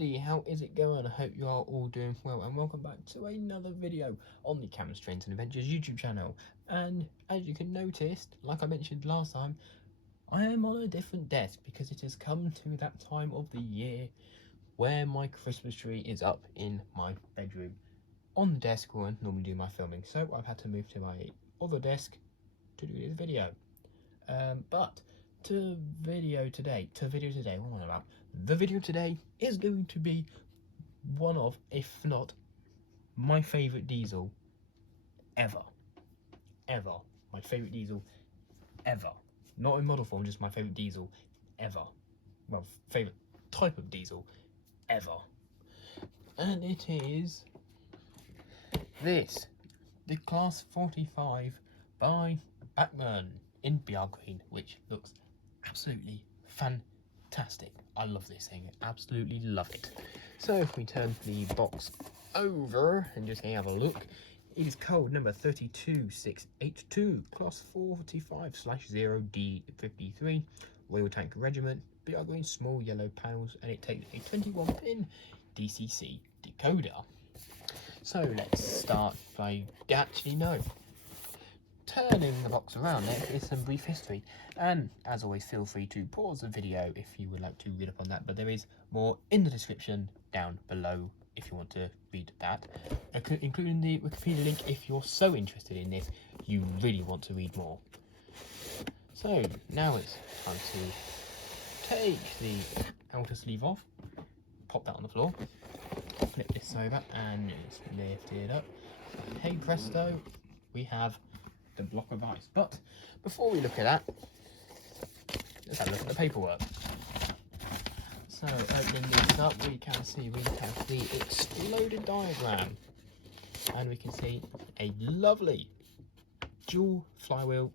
everybody, how is it going? I hope you are all doing well, and welcome back to another video on the Cameron's Trains and Adventures YouTube channel. And as you can notice, like I mentioned last time, I am on a different desk because it has come to that time of the year where my Christmas tree is up in my bedroom on the desk where I normally do my filming. So I've had to move to my other desk to do this video. But the video today, what am I about? The video today is going to be one of, if not my favourite diesel ever. My favourite diesel ever. Not in model form, just my favourite diesel ever. Well, favourite type of diesel ever. And it is this, the Class 45 by Bachmann in BR Green, which looks absolutely fantastic. I love this thing, absolutely love it. So if we turn the box over and just have a look, it is code number 32682, Class 45/0D53, Royal Tank Regiment, BR Green, small yellow panels, and it takes a 21-pin DCC decoder. So let's start by turning the box around. There is some brief history, and as always, feel free to pause the video if you would like to read up on that, but there is more in the description down below if you want to read that, including the Wikipedia link if you're so interested in this you really want to read more. So now it's time to take the outer sleeve off, pop that on the floor, flip this over and just lift it up, and hey presto, we have the block of ice. But before we look at that, let's have a look at the paperwork. So opening this up, we can see we have the exploded diagram, and we can see a lovely dual flywheel.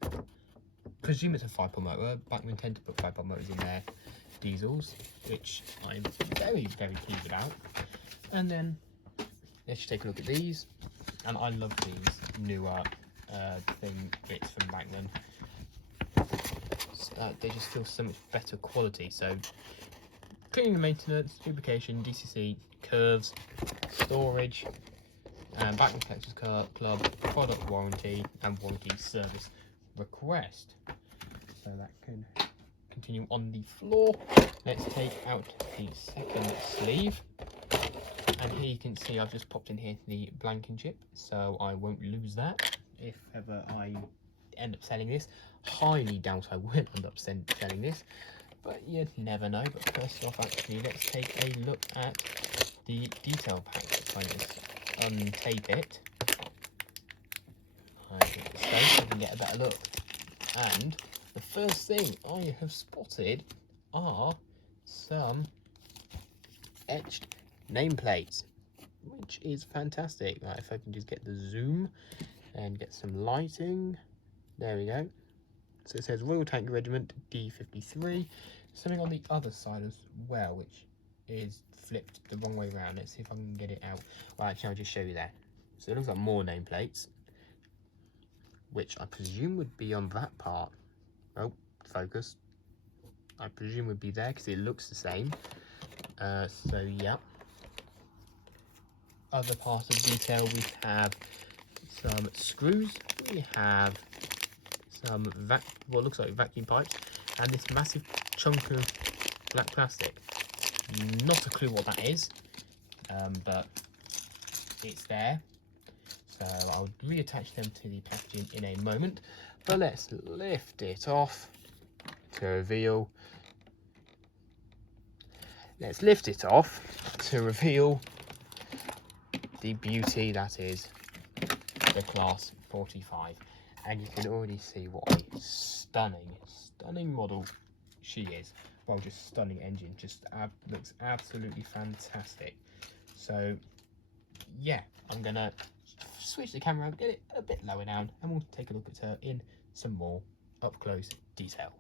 Presume it's a 5-pole motor. Bachmann tend to put 5-pole motors in their diesels, which I'm very pleased about. And then let's just take a look at these, and I love these newer bits from Bachmann. They just feel so much better quality. So cleaning and maintenance, lubrication, DCC, curves, storage, and Bachmann Collectors Club, product warranty, and warranty service request. So that can continue on the floor. Let's take out the second sleeve, and here you can see I've just popped in here the blanking chip, so I won't lose that if ever I end up selling this. Highly doubt I will end up selling this, but you never know. But first off, actually, let's take a look at the detail pack. Let's just untape it. I get the space so we can get a better look. And the first thing I have spotted are some etched nameplates, which is fantastic. Right, if I can just get the zoom and get some lighting, there we go. So it says Royal Tank Regiment D53, something on the other side as well, which is flipped the wrong way around. Let's see if I can get it out. Well, actually, I'll just show you there. So it looks like more nameplates, which I presume would be on that part. Oh, focus. I presume would be there because it looks the same. So yeah. Other parts of detail, we have some screws, we have some what looks like vacuum pipes, and this massive chunk of black plastic. Not a clue what that is, but it's there. So I'll reattach them to the packaging in a moment, but let's lift it off to reveal. Let's lift it off to reveal the beauty that is the Class 45, and you can already see what a stunning model she is. Well, just stunning engine, just looks absolutely fantastic. So yeah, I'm gonna switch the camera and get it a bit lower down, and we'll take a look at her in some more up close detail.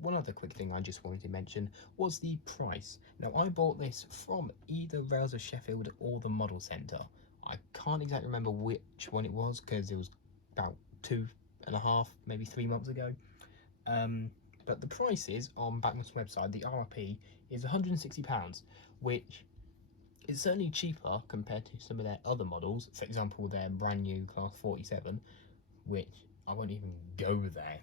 One other quick thing I just wanted to mention was the price. Now, I bought this from either Rails of Sheffield or the Model Centre. I can't exactly remember which one it was because it was about 2.5, maybe 3 months ago. but the prices on Bachmann's website, the RRP, is £160, which is certainly cheaper compared to some of their other models. For example, their brand new Class 47, which I won't even go there.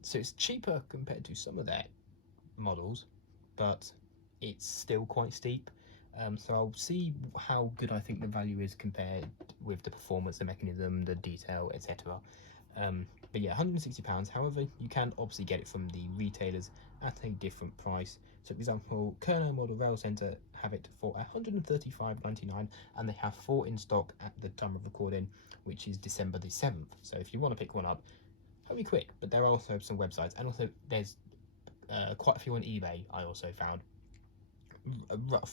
So it's cheaper compared to some of their models, but it's still quite steep. So I'll see how good I think the value is compared with the performance, the mechanism, the detail, etc. But yeah, £160. However, you can obviously get it from the retailers at a different price. So for example, Crewe Model Rail Centre have it for £135.99, and they have 4 in stock at the time of recording, which is December the 7th. So if you want to pick one up, hurry quick. But there are also some websites, and also there's quite a few on eBay. I also found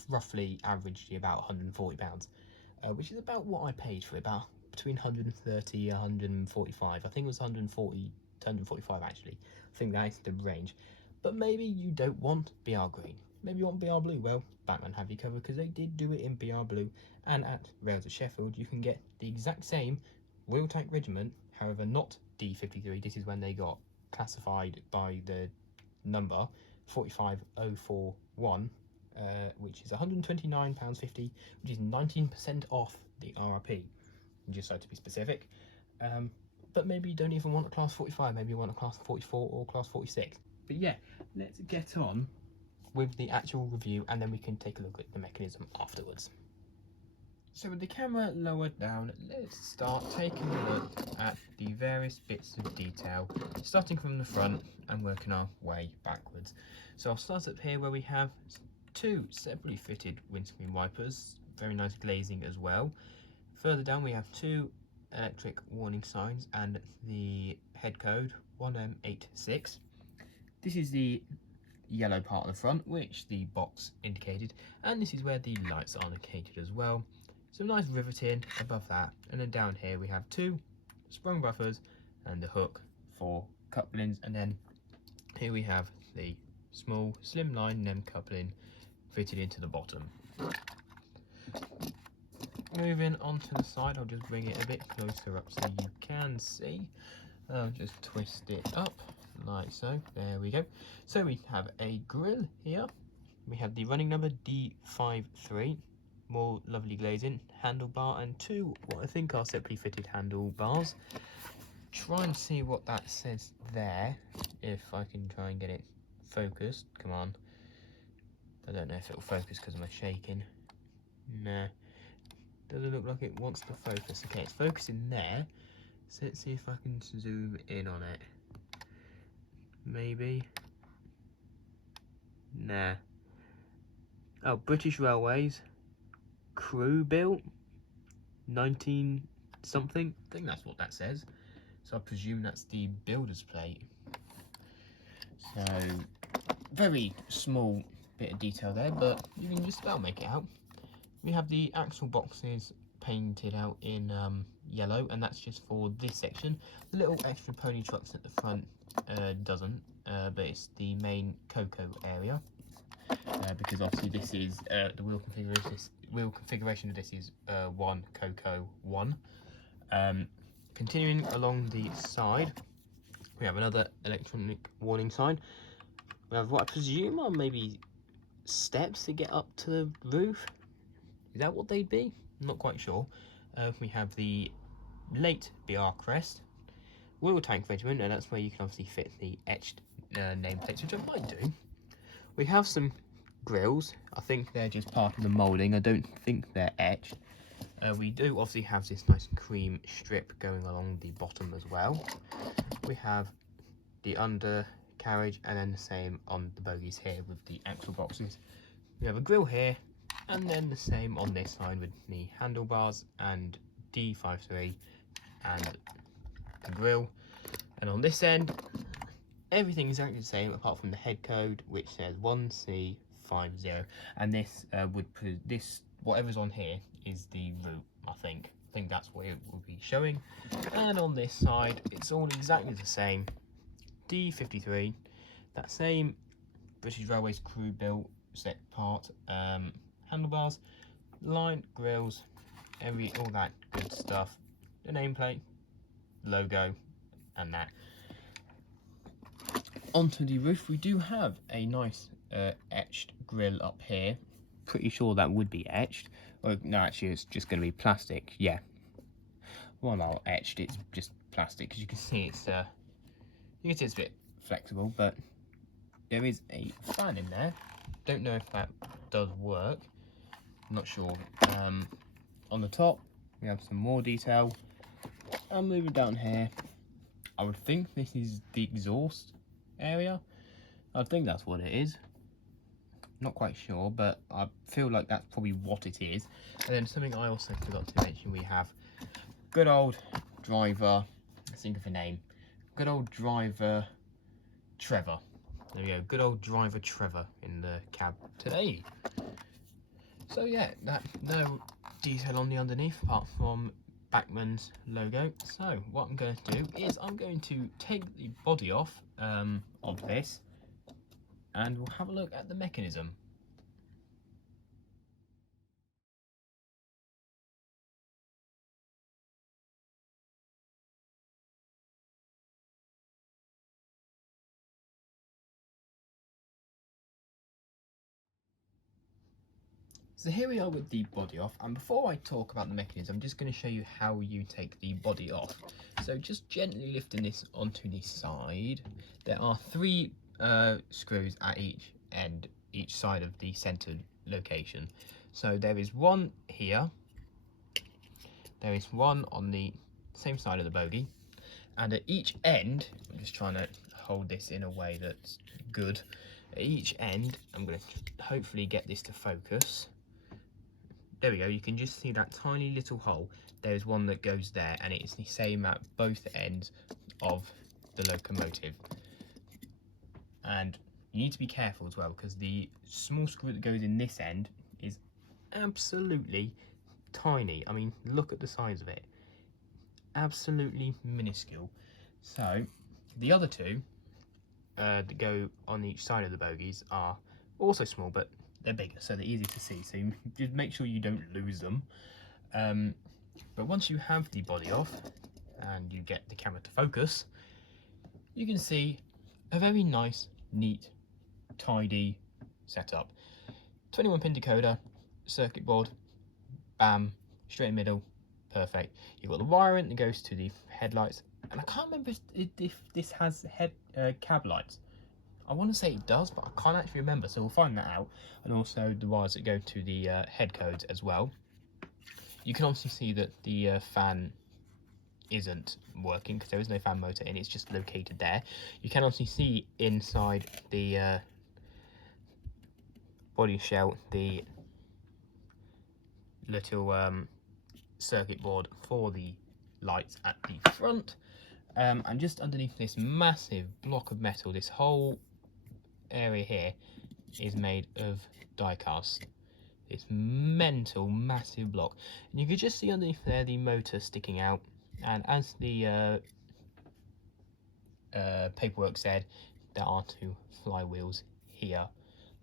roughly averaged about £140, which is about what I paid for it, about between 130 and 145. I think it was 140 to 145 actually. I think that's the range. But maybe you don't want BR green, maybe you want BR blue. Well, Bachmann have you covered, because they did do it in BR blue. And at Rails at Sheffield you can get the exact same wheel tank regiment, however not D53. This is when they got classified by the number 45041, which is £129.50, which is 19% off the RRP, just so to be specific. But maybe you don't even want a Class 45, maybe you want a Class 44 or Class 46. But yeah, let's get on with the actual review, and then we can take a look at the mechanism afterwards. So with the camera lowered down, let's start taking a look at the various bits of detail, starting from the front and working our way backwards. So I'll start up here where we have 2 separately fitted windscreen wipers, very nice glazing as well. Further down we have 2 electric warning signs and the head code 1M86. This is the yellow part of the front, which the box indicated, and this is where the lights are located as well. Some nice riveting above that, and then down here we have 2 sprung buffers and the hook for couplings, and then here we have the small slimline NEM coupling fitted into the bottom. Moving on to the side, I'll just bring it a bit closer up so you can see. I'll just twist it up like so. There we go. So we have a grille here. We have the running number D53, more lovely glazing, handlebar, and 2 what I think are separately fitted handlebars. Try and see what that says there, if I can try and get it focused. Come on. I don't know if it'll focus because I'm shaking. Nah, doesn't look like it wants to focus. Okay, it's focusing there. So let's see if I can zoom in on it. Maybe. Nah. Oh, British Railways, Crewe built, 19 something. I think that's what that says. So I presume that's the builder's plate. So very small bit of detail there, but you can just about make it out. We have the axle boxes painted out in yellow, and that's just for this section. The little extra pony trucks at the front doesn't, but it's the main cocoa area, because obviously this is the wheel configuration of this is 1 cocoa 1. Continuing along the side, we have another electronic warning sign. We have what I presume are maybe steps to get up to the roof. Is that what they'd be? I'm not quite sure. We have the late BR crest, wheel tank regiment, and that's where you can obviously fit the etched nameplates, which I might do. We have some grills. I think they're just part of the moulding. I don't think they're etched. We do obviously have this nice cream strip going along the bottom as well. We have the undercarriage, and then the same on the bogies here with the axle boxes. We have a grill here, and then the same on this side with the handlebars and D53 and the grill. And on this end, everything is exactly the same apart from the head code, which says 1C50, and this would put this, whatever's on here is the route. I think that's what it will be showing. And on this side, it's all exactly the same. D53, that same British Railways Crewe built set part, handlebars, line, grills, all that good stuff. The nameplate, logo, and that. onto the roof, we do have a nice etched grille up here. Pretty sure that would be etched. Oh, no, actually, it's just going to be plastic. Yeah. Well, not etched. It's just plastic, because you can see it's a bit flexible, but there is a fan in there. Don't know if that does work. I'm not sure. On the top, we have some more detail. And moving down here, I would think this is the exhaust area. I think that's what it is. Not quite sure, but I feel like that's probably what it is. And then something I also forgot to mention, we have good old driver, let's think of a name. Good old driver Trevor. There we go, good old driver Trevor in the cab today. So yeah, no detail on the underneath apart from Bachmann's logo. So what I'm going to do is I'm going to take the body off of this, and we'll have a look at the mechanism. So here we are with the body off, and before I talk about the mechanism, I'm just going to show you how you take the body off. So just gently lifting this onto the side. There are 3 screws at each side of the centered location. So there is one here, there is one on the same side of the bogie, and at each end, I'm just trying to hold this in a way that's good. At each end, I'm going to hopefully get this to focus. There we go, you can just see that tiny little hole. There's one that goes there, and it's the same at both ends of the locomotive. And you need to be careful as well, because the small screw that goes in this end is absolutely tiny. I mean, look at the size of it. Absolutely minuscule. So the other 2 that go on each side of the bogies are also small, but they're bigger, so they're easy to see. So you just make sure you don't lose them. But once you have the body off and you get the camera to focus, you can see a very nice, neat, tidy setup. 21-pin decoder, circuit board, bam, straight in the middle, perfect. You've got the wiring that goes to the headlights, and I can't remember if this has cab lights. I want to say it does, but I can't actually remember, so we'll find that out. And also the wires that go to the head codes as well. You can also see that the fan isn't working because there is no fan motor in, it's just located there. You can also see inside the body shell the little circuit board for the lights at the front. And just underneath this massive block of metal, this whole area here is made of die cast. It's mental, massive block, and you can just see underneath there the motor sticking out. And as the paperwork said, there are 2 flywheels here,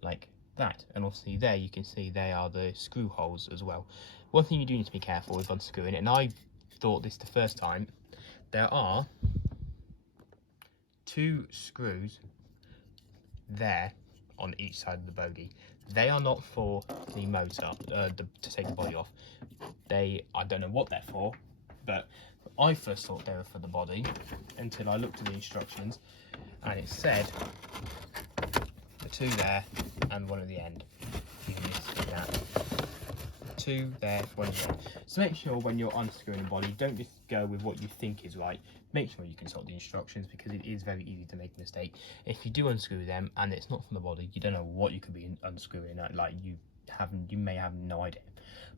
like that. And obviously there you can see they are the screw holes as well. One thing you do need to be careful with unscrewing it, and I thought this the first time, there are 2 screws there on each side of the bogie. They are not for the motor to take the body off. I don't know what they're for, but I first thought they were for the body until I looked at the instructions and it said the 2 there and 1 at the end. You can just see that. 2 there, 1 at the end. So make sure when you're unscrewing the body, don't just go with what you think is right. Make sure you consult the instructions, because it is very easy to make a mistake. If you do unscrew them and it's not from the body, you don't know what you could be unscrewing. Like you may have no idea.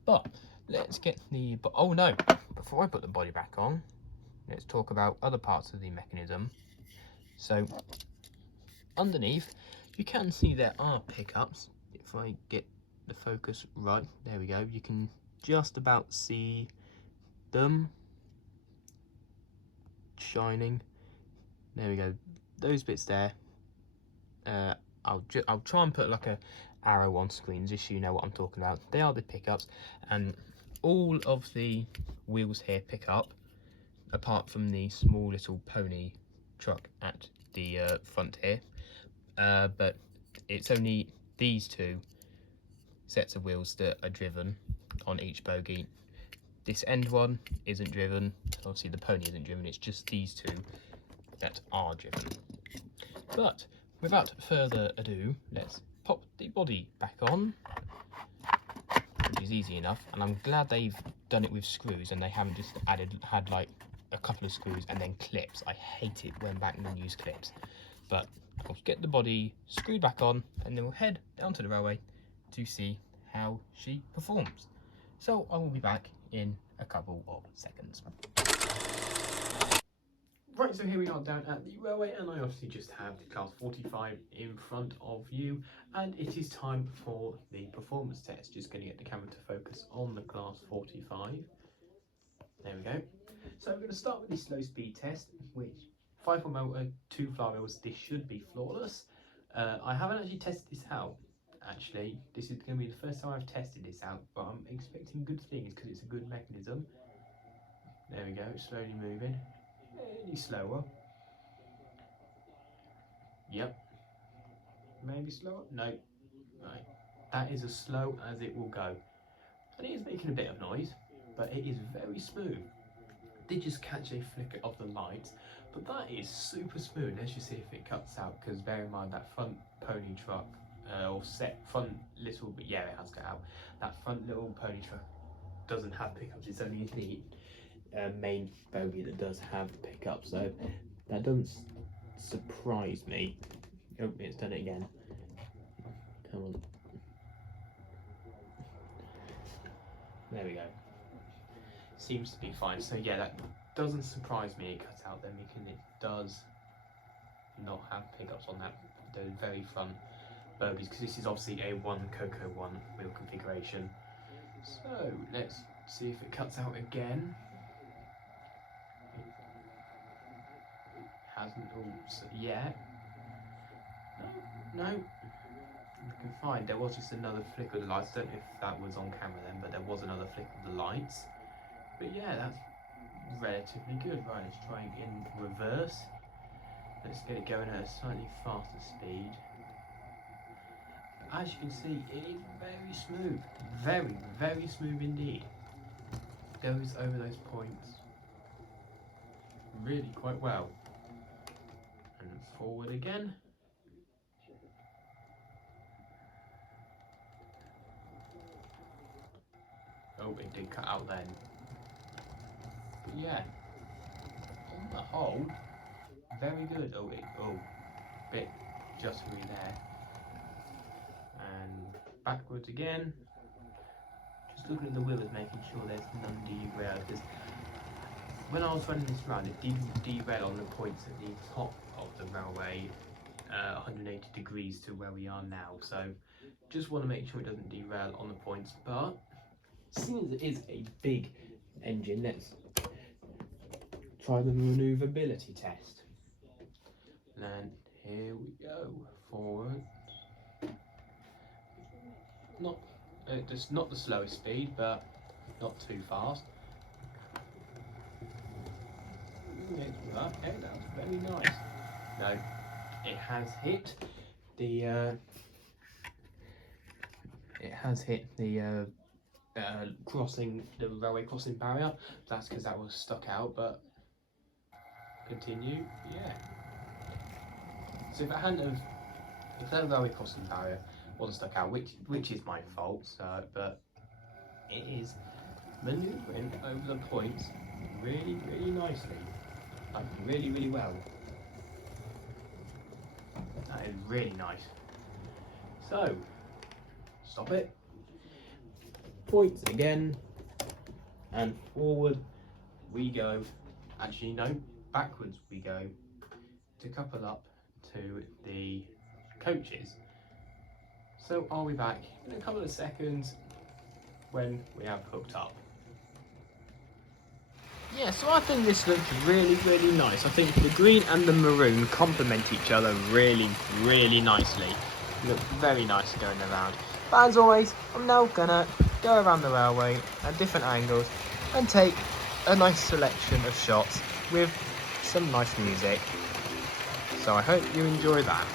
But let's get the. Oh no! Before I put the body back on, let's talk about other parts of the mechanism. So underneath, you can see there are pickups. If I get the focus right, there we go. You can just about see them shining. There we go, those bits there. I'll try and put like a arrow on screen just so you know what I'm talking about. They are the pickups, and all of the wheels here pick up apart from the small little pony truck at the front here, but it's only these two sets of wheels that are driven on each bogie. This end one isn't driven, obviously the pony isn't driven, it's just these two that are driven. But without further ado, let's pop the body back on, which is easy enough, and I'm glad they've done it with screws and they haven't just had like a couple of screws and then clips. I hate it when Bachmann use clips. But I'll get the body screwed back on and then we'll head down to the railway to see how she performs. So I will be back in a couple of seconds. Right, so here we are down at the railway, and I obviously just have the Class 45 in front of you, and it is time for the performance test. Just going to get the camera to focus on the Class 45. There we go. So we're going to start with the slow speed test, which 5 motor, 2 flywheels, this should be flawless. I haven't actually tested this out. Actually, this is going to be the first time I've tested this out, but I'm expecting good things because it's a good mechanism. There we go, it's slowly moving. Any slower? Yep. Maybe slower? No. Right. That is as slow as it will go. And it is making a bit of noise, but it is very smooth. Did just catch a flicker of the lights, but that is super smooth. Let's just see if it cuts out, because bear in mind that front pony truck, yeah, it has cut out. That front little pony truck doesn't have pickups. It's only the main bogie that does have pickups, so that doesn't surprise me. Oh, it's done it again. Come on. There we go. Seems to be fine. So yeah, that doesn't surprise me it cut out then, because it does not have pickups on that, the very front bogies, because this is obviously a 1 Coco 1 wheel configuration. So let's see if it cuts out again. Hasn't also yet. No. You can find there was just another flick of the lights. I don't know if that was on camera then, but there was another flick of the lights. But yeah, that's relatively good. Right, let's try in reverse. Let's get it going at a slightly faster speed. As you can see, it is very smooth. Very, very smooth indeed. Goes over those points really quite well. And forward again. Oh, it did cut out then. But yeah, on the whole, very good. Bit adjustment there. And backwards again. Just looking at the wheels, making sure there's none derailed, because when I was running this round, it did derail on the points at the top of the railway, 180 degrees to where we are now. So just want to make sure it doesn't derail on the points. But seeing as it is a big engine, let's try the manoeuvrability test. And here we go, forward. Just not the slowest speed, but not too fast. Okay, that's very nice. No, it has hit the crossing the railway crossing barrier. That's because that was stuck out, but continue. Yeah. So if that railway crossing barrier wasn't stuck out, which is my fault, but it is manoeuvring over the points really, really nicely, like really, really well. That is really nice. So stop it. Points again, and forward we go. Actually, no, backwards we go to couple up to the coaches. So I'll be back in a couple of seconds when we have hooked up. Yeah, so I think this looks really, really nice. I think the green and the maroon complement each other really, really nicely. Look very nice going around. But as always, I'm now gonna go around the railway at different angles and take a nice selection of shots with some nice music. So I hope you enjoy that.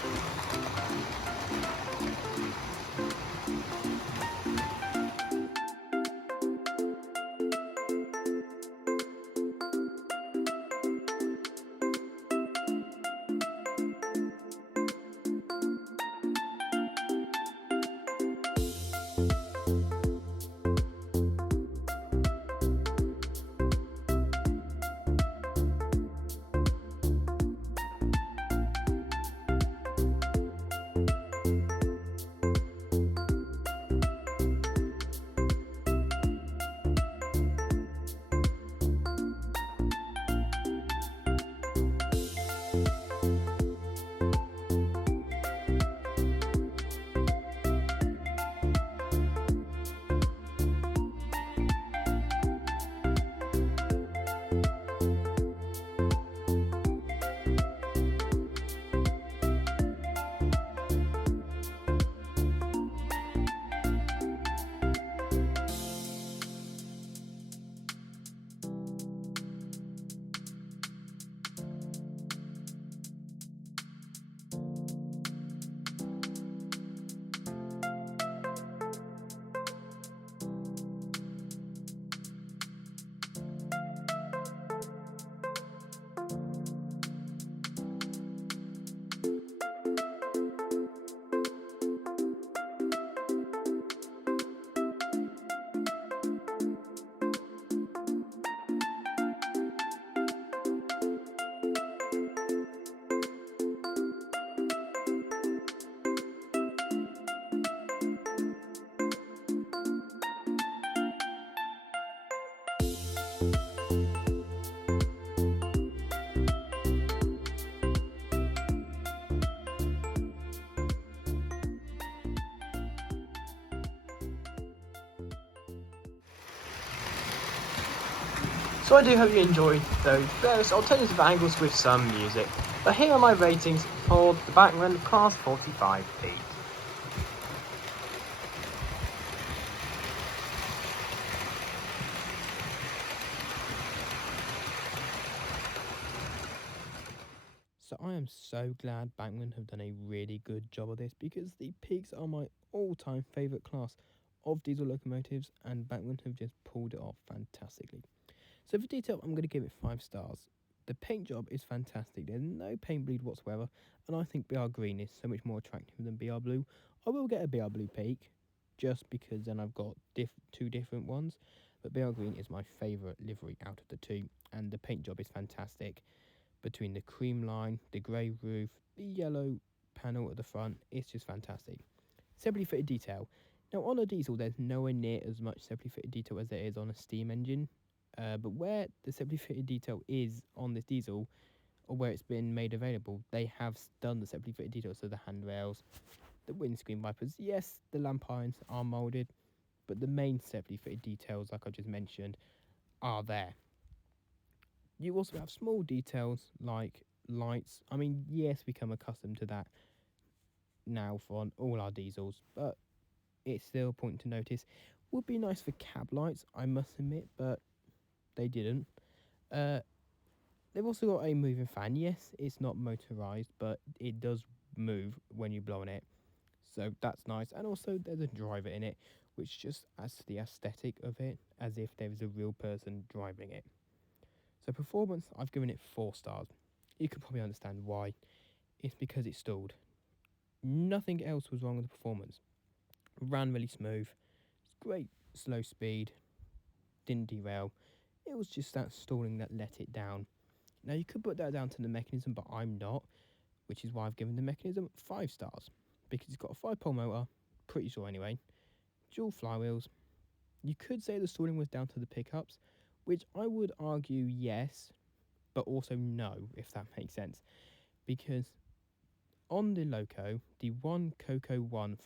So I do hope you enjoyed those various alternative angles with some music. But here are my ratings for the Bachmann Class 45P. So I am so glad Bachmann have done a really good job of this, because the Peaks are my all-time favourite class of diesel locomotives, and Bachmann have just pulled it off fantastically. So for detail, I'm going to give it 5 stars. The paint job is fantastic. There's no paint bleed whatsoever, and I think BR Green is so much more attractive than BR Blue. I will get a BR Blue Peak, just because then I've got 2 different ones, but BR Green is my favourite livery out of the 2, and the paint job is fantastic. Between the cream line, the grey roof, the yellow panel at the front, it's just fantastic. Separately fitted detail. Now on a diesel, there's nowhere near as much separately fitted detail as there is on a steam engine. But where the separately fitted detail is on this diesel, or where it's been made available, they have done the separately fitted detail. So the handrails, the windscreen wipers, yes, the lamp irons are moulded, but the main separately fitted details, like I just mentioned, are there. You also have small details like lights. I mean, yes, we come accustomed to that now for all our diesels, but it's still a point to notice. Would be nice for cab lights, I must admit, but they didn't. They've also got a moving fan. Yes, it's not motorized, but it does move when you blow on it, so that's nice. And also there's a driver in it, which just adds to the aesthetic of it, as if there was a real person driving it. So performance, I've given it 4 stars. You can probably understand why. It's because it stalled. Nothing else was wrong with the performance. Ran really smooth, great slow speed, didn't derail. It was just that stalling that let it down. Now you could put that down to the mechanism, but I'm not, which is why I've given the mechanism 5 stars, because it's got a 5-pole motor, pretty sure anyway, dual flywheels. You could say the stalling was down to the pickups, which I would argue yes, but also no, if that makes sense, because on the loco, the one Coco 1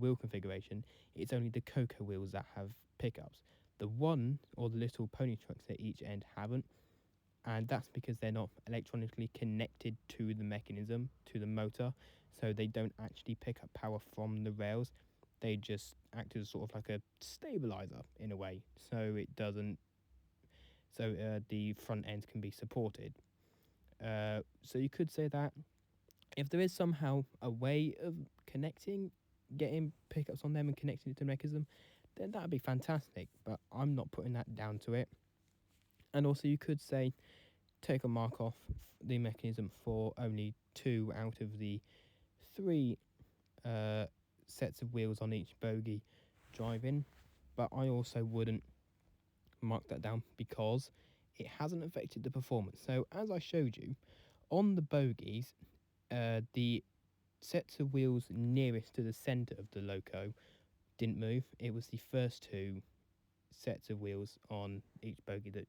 wheel configuration, it's only the Coco wheels that have pickups. The one, or the little pony trucks at each end, haven't, and that's because they're not electronically connected to the mechanism, to the motor, so they don't actually pick up power from the rails. They just act as sort of like a stabilizer in a way, so it doesn't, so the front ends can be supported. So you could say that. If there is somehow a way of getting pickups on them and connecting it to the mechanism, then that'd be fantastic. But I'm not putting that down to it. And also, you could say take a mark off the mechanism for only 2 out of the 3 sets of wheels on each bogie driving. But I also wouldn't mark that down because it hasn't affected the performance. So as I showed you, on the bogies, the sets of wheels nearest to the centre of the loco didn't move. It was the first 2 sets of wheels on each bogie that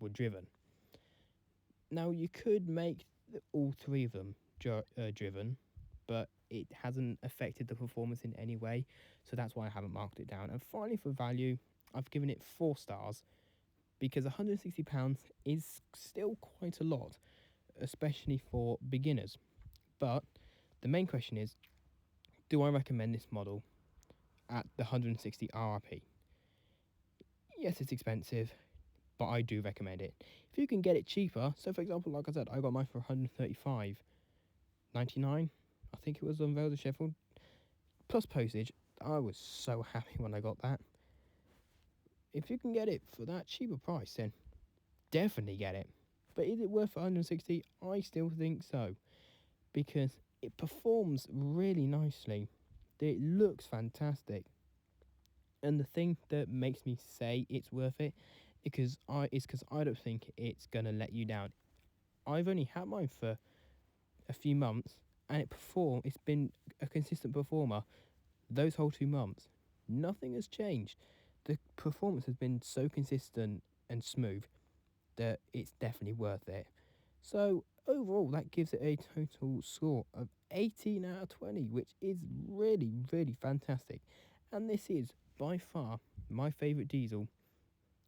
were driven. Now, you could make all 3 of them driven, but it hasn't affected the performance in any way, so that's why I haven't marked it down. And finally, for value, I've given it 4 stars, because £160 is still quite a lot, especially for beginners. But the main question is, do I recommend this model at the 160 RRP? Yes, it's expensive, but I do recommend it. If you can get it cheaper, so for example, like I said, I got mine for £135.99, I think it was on Vale of Sheffield, plus postage. I was so happy when I got that. If you can get it for that cheaper price, then definitely get it. But is it worth 160? I still think so, because it performs really nicely. It looks fantastic. And the thing that makes me say it's worth it is because I don't think it's going to let you down. I've only had mine for a few months, and it's been a consistent performer those whole 2 months. Nothing has changed. The performance has been so consistent and smooth that it's definitely worth it. So overall, that gives it a total score of 18 out of 20, which is really, really fantastic. And this is by far my favourite diesel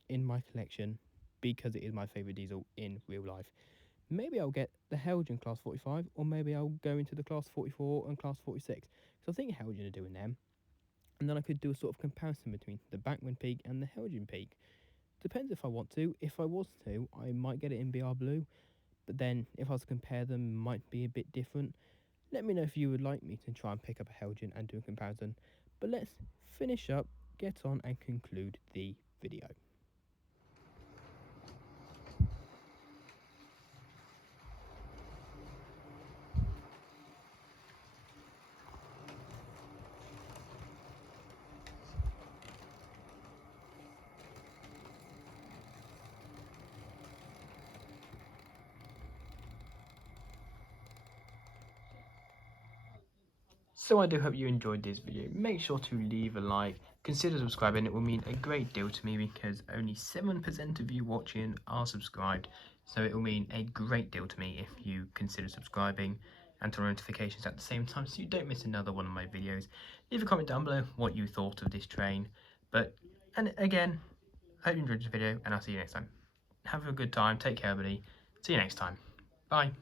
in my collection, because it is my favourite diesel in real life. Maybe I'll get the Helgen Class 45, or maybe I'll go into the Class 44 and Class 46, because I think Helgen are doing them. And then I could do a sort of comparison between the Bachmann Peak and the Helgen Peak. Depends if I want to. If I was to, I might get it in BR Blue, but then if I was to compare them, it might be a bit different. Let me know if you would like me to try and pick up a Helgen and do a comparison. But let's finish up, get on and conclude the video. So I do hope you enjoyed this video. Make sure to leave a like, consider subscribing. It will mean a great deal to me, because only 7% of you watching are subscribed. So it will mean a great deal to me if you consider subscribing and turn on notifications at the same time, so you don't miss another one of my videos. Leave a comment down below what you thought of this train. And again, I hope you enjoyed this video, and I'll see you next time. Have a good time. Take care, everybody. See you next time. Bye.